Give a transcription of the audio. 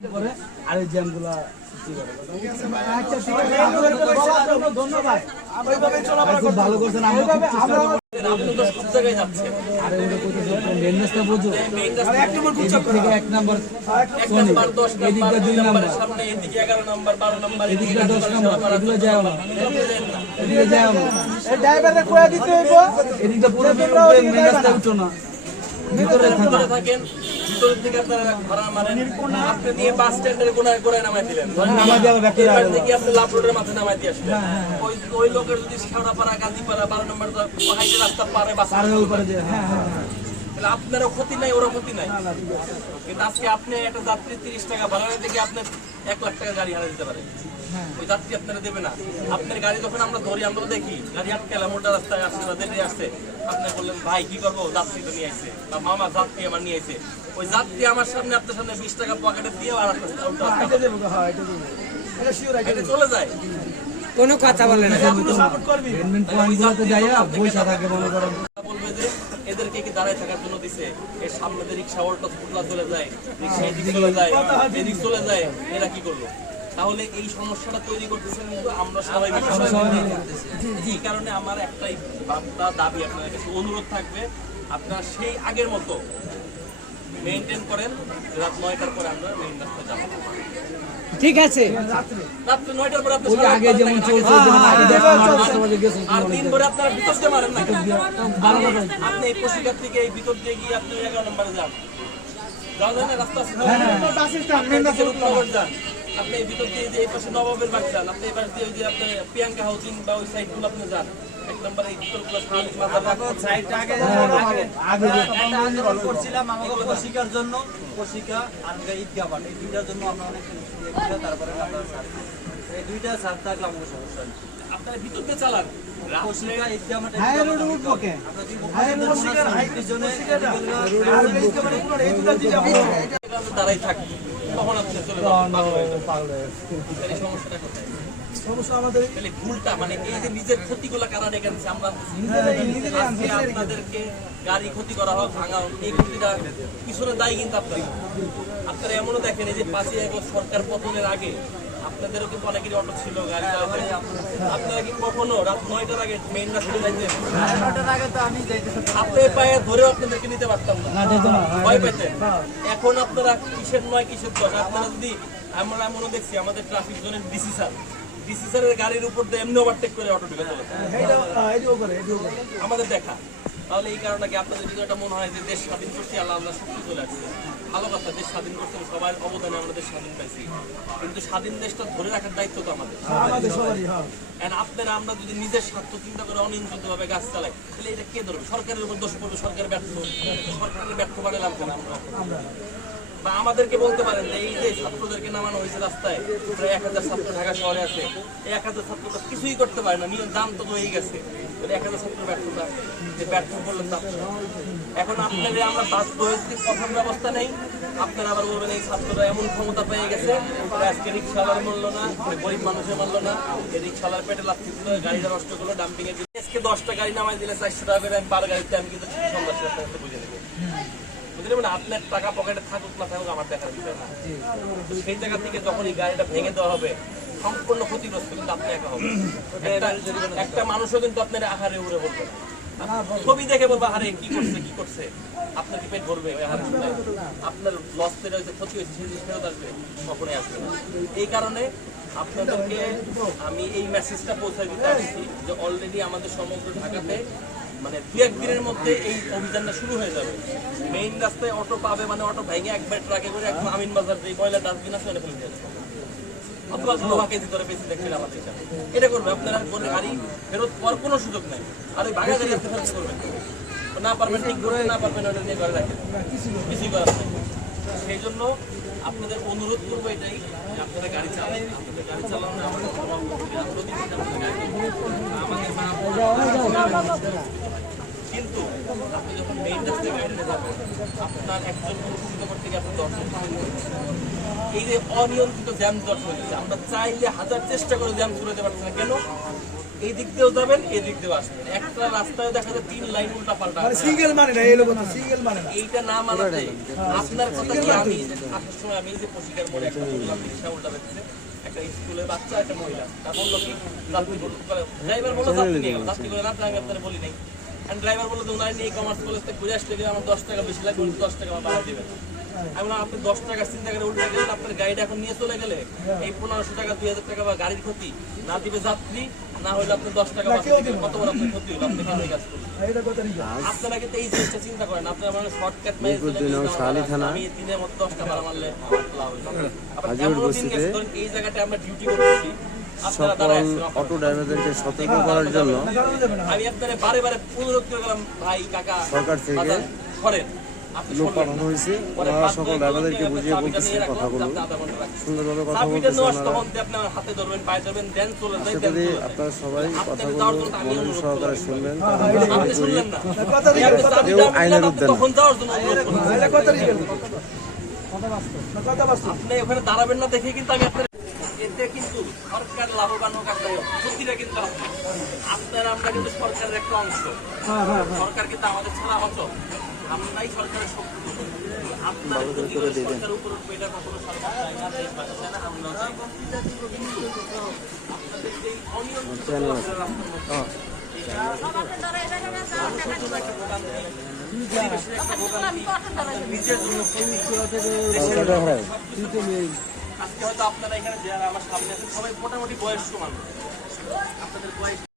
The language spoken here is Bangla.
করে আর এই জ্যামগুলা। আচ্ছা, জন্য ধন্যবাদ। খুব ভালো করছেন ভিতরে থাকেন। ভিতরের থেকে আপনারা ভাড়া মারেন আপনি নিয়ে বাস স্ট্যান্ডের গোড়ায় গোড়ায় নামাই দিলেন। নামাই দিয়ে আবার back করে এবার থেকে আপনি লাভ রোডের মাথায় নামাই দিয়ে আসবেন। ওই ওই লোকের যদি শেওড়াপাড়া গাজীপাড়া বারো নম্বর হাইটে রাস্তা পারে বাস হ্যাঁ হ্যাঁ হ্যাঁ। আপনারও ক্ষতি নাই ওরা ক্ষতি নাই। কিন্তু আজকে আপনি একটা যাত্রী তিরিশ টাকা ভাড়া থেকে আপনি এক লাখ টাকা গাড়ি হারা দিতে পারেন ওই যাত্রী আপনারা দেবে না। আপনার গাড়ি যখন আমরা ধরি আমরা দেখি গাড়ি আটকালে মোটা রাস্তায় আসছে বা দেরি আসছে। আপনি বললেন ভাই কি করব? যাত্রী তো নিয়ে আসছে। বা মামা যাত্রী আমার নিয়ে আসছে। ওই যাত্রী আমার সামনে আপনার সামনে বিশ টাকা পকেটে দিয়ে আর হ্যাঁ চলে যায়। কোনো কথা বলে না। সাপোর্ট করবি যাইয়া বইসা থাকে মনে করেন বলবে যে এদেরকে কি দাঁড়ায় থাকার জন্য দিছে। এর সামনে দিয়ে রিক্সা অল্টো ফুটলা চলে যায় রিক্সা এদিক চলে যায় এদিক চলে যায় এরা কি করল? তাহলে এই সমস্যাটা তৈরি করতেছেন কিন্তু আমরা সবাই এই কারণে আমার একটাই বার্তা দাবি আপনাদের কাছে অনুরোধ থাকবে আপনারা সেই আগের মতো মেনটেন করেন রাত নয়টার পরে আমরা মেইন রাস্তা যাব। ঠিক আছে। আপনি আগে যেমন চলছে আর- দেখলাম আটটা বাজে গেছে আর দিন ভরে আপনারা ভিতর দিয়ে মারেন না। আপনি এই পশুকার থেকে এই ভিতর দিয়ে গিয়ে আপনি এগারো নম্বরে যান। আপনি ভিতর দিয়ে যে এই পাশে নবাবের বাগ যান আপনি এবার দিয়ে আপনি প্রিয়াঙ্কা হাউজিং বা ওই সাইডগুলো আপনি যান। করছিলাম আমাকে প্রশিকার জন্য প্রশিকা আর ঈদগাহ মাঠ এই দুইটার জন্য আমরা অনেক তারপরে। এই দুইটা ছাড় থাকলে আমাকে সমস্যা নেই আপনারা ভিতর চালান দাঁড়াই থাকি তখন আপনি চলে যাবেন সমস্যাটা সমস্যা আমাদের তাহলে ভুলটা মানে এই যে নিজের ক্ষতিগুলো কারা আমরা নিজেরাই আপনাদেরকে গাড়ি ক্ষতি করা হোক ভাঙা হোক এই ক্ষতিটা পিছনে দায়ী কিন্তু আপনারা। আপনারা এমনও দেখেন এই যে পাঁচই আগস্ট সরকার পতনের আগে আপনাদেরও কিন্তু অনেকেরই অটো ছিল গাড়ি আপনারা কি কখনো রাত নয়টার আগে মেইন রাস্তায় যাইতেন? নটার আগে তো আমি পায়ে ধরেও আপনাদেরকে নিতে পারতাম না। ভয় পেতেন। এখন আপনারা কিসের নয় কিসের দশ? আপনারা যদি আমরা এমনও দেখছি আমাদের ট্রাফিক জোনের ডিসি স্যার ডিসি স্যারের গাড়ির উপর দিয়ে এমনি ওভারটেক করে অটো ঢুকে চলে করে আমাদের দেখা। তাহলে এই কারণে কি আপনাদের যদি একটা মনে হয় যে দেশ স্বাধীন করছি আল্লাহ আল্লাহ শক্তি চলে আসছে? ভালো কথা দেশ স্বাধীন করতে সবার অবদানে আমরা দেশ স্বাধীন পাইছি। কিন্তু স্বাধীন দেশটা ধরে রাখার দায়িত্ব তো আমাদের। হ্যাঁ And আপনারা আমরা যদি নিজের স্বার্থ চিন্তা করে অনিয়ন্ত্রিত ভাবে গাছ চালাই তাহলে এটা কে ধরবে? সরকারের উপর দোষ পড়বে সরকার ব্যর্থ। সরকারের ব্যর্থ বানালাম কেন আমরা। বা আমাদেরকে বলতে পারেন যে এই যে ছাত্রদেরকে নামানো হয়েছে রাস্তায়, প্রায় এক হাজার ছাত্র ঢাকা শহরে আছে। এই এক হাজার ছাত্র তো কিছুই করতে পারে না, নিয়ম দাম তো হয়ে গেছে। এক হাজার ছাত্র ব্যর্থতা, যে ব্যর্থ করলেন তা এখন আপনাদের আমরা বাধ্য হয়েছি কঠোর ব্যবস্থা নেই। আপনারা আবার বলবেন, এই ছাত্ররা এমন ক্ষমতা পেয়ে গেছে আজকে রিক্সাওয়ালার মারলো না গরিব মানুষের মারলো না। এই রিক্সাওয়ালার পেটে লাগছে গাড়িটা নষ্ট করল ডাম্পিং এর আজকে দশটা গাড়ি নামাই দিলে চারশো টাকা করে আমি পার গাড়িতে আমি কিন্তু সন্ধ্যা বুঝে নেব। বুঝলেন মানে আপনার টাকা পকেটে থাকুক না থাকুক আমার দেখার বিষয় না। সেই জায়গা থেকে যখন এই গাড়িটা ভেঙে দেওয়া হবে সম্পূর্ণ ক্ষতিগ্রস্ত কিন্তু আপনি একা হবে একটা একটা মানুষও কিন্তু আপনার আহারে উড়ে বলবে ছবি দেখে বলব আরে কি করছে কি করছে? আপনার কি পেট ভরবে? আপনার লস যেটা হয়েছে ক্ষতি হয়েছে সেই জিনিস ফেরত আসবে কখনোই আসবে না। এই কারণে আপনাদেরকে আমি এই মেসেজটা পৌঁছায় দিতে আসছি যে অলরেডি আমাদের সমগ্র ঢাকাতে মানে দু একদিনের মধ্যে এই অভিযানটা শুরু হয়ে যাবে। মেইন রাস্তায় অটো পাবে মানে অটো ভেঙে একবার ট্রাকে করে একদম আমিন বাজার যে কয়লা ডাস্টবিন আছে ওখানে ফেলে দিয়েছে বেশি আমাদের। এটা করবে, আপনারা ফেরত কোনো সুযোগ নাই। আর ওই ভাঙা না। পারবেন ঠিক করে, না পারবেন ওটা নিয়ে কিছুই করার সেই জন্য আপনাদের অনুরোধ করব এটাই যে আপনারা গাড়ি চালান, আপনাদের গাড়ি চালানো আমাদের কিন্তু আপনি যখন মেইন রাস্তায় গাড়ি নিয়ে যাবেন, আপনার একজন করতে গিয়ে আপনি দর্শন এই যে অনিয়ন্ত্রিত জ্যাম জট হয়েছে, আমরা চাইলে হাজার চেষ্টা করে জ্যাম শুরুতে পারছি না। কেন? এই দিক দিয়েও যাবেন এই দিক দিয়েও আসবেন। একটা রাস্তায় দেখা যায় তিন লাইন উল্টা পাল্টা মানে সিঙ্গেল মানে না এই লোক না সিঙ্গেল মানে না। এইটা না মানাতে আপনার কথা কি আমি আসার সময় আমি যে পশিকার মোড়ে একটা বললাম রিক্সা উল্টা একটা স্কুলের বাচ্চা একটা মহিলা। তা বলল কি যাত্রী ড্রাইভার বলল যাত্রী নিয়ে গেল। যাত্রী করে রাত্রে আমি আপনার বলি নাই ড্রাইভার বলল ওনার নিয়ে কমার্স কলেজ থেকে ঘুরে আসলে আমার দশ টাকা বেশি লাগবে দশ টাকা আমার বাড়া দিবেন। আমি বললাম, আপনি দশ টাকা চিন্তা করে উল্টে গেলেন আপনার গাড়িটা এখন নিয়ে চলে গেলে এই পনেরোশো টাকা দুই হাজার টাকা বা গাড়ির ক্ষতি। না দিবে যাত্রী না হলে আপনি দশ টাকা কত বড় আপনার ক্ষতি হলো? আপনি কেন কাজ করলেন এটা কথা নিকে আপনারা কিন্তু এই জিনিসটা চিন্তা করেন আপনারা মানে শর্টকাট মেরে আমি দিনের মধ্যে দশটা বার মারলে আমার লাভ হবে। আবার এমনও দিন গেছে, ধরেন এই জায়গাটা আমরা ডিউটি করতেছি। আপনারা অটো ড্রাইভারদেরকে সতর্ক করার জন্য আমি আপনারা বারে বারে অনুরোধ করে গেলাম ভাই কাকা সরকার থেকে। করেন লোক পাঠানো হয়েছে। ওনারা সকল ড্রাইভারদেরকে বুঝিয়ে বলতেছে কথাগুলো। সুন্দরভাবে কথা বলতেছে করি আপনারা সবাই কথাগুলো মনোযোগ সহকারে শুনবেন আপনি শুনলেন না। কথা এই আপনি চাবিটা কেউ আইনের দিলাম, আপনি ঊর্ধ্বে না। তখন যাওয়ার জন্য অনুরোধ করলাম। এটা কথা নিকে কথা বাস্তব কথা বাস্তব আপনি ওখানে দাঁড়াবেন না দেখে কিন্তু আমি আপনার এতে কিন্তু সরকার লাভবান হোক ক্ষতিটা কিন্তু আপনার আপনারা আমরা কিন্তু সরকারের একটা অংশ। সরকার কিন্তু আমাদের ছাড়া অচল। আমরাই সরকারের শক্তি। আপনার সরকার উপর উঠবে এটা কখনো সরকার চায় না চায় আমরাও চাই আপনাদের যে ক্ষতি, আজকে হয়তো আপনারা এখানে যারা আমার সামনে আছেন সবাই মোটামুটি বয়স্ক মানুষ। আপনাদের বয়স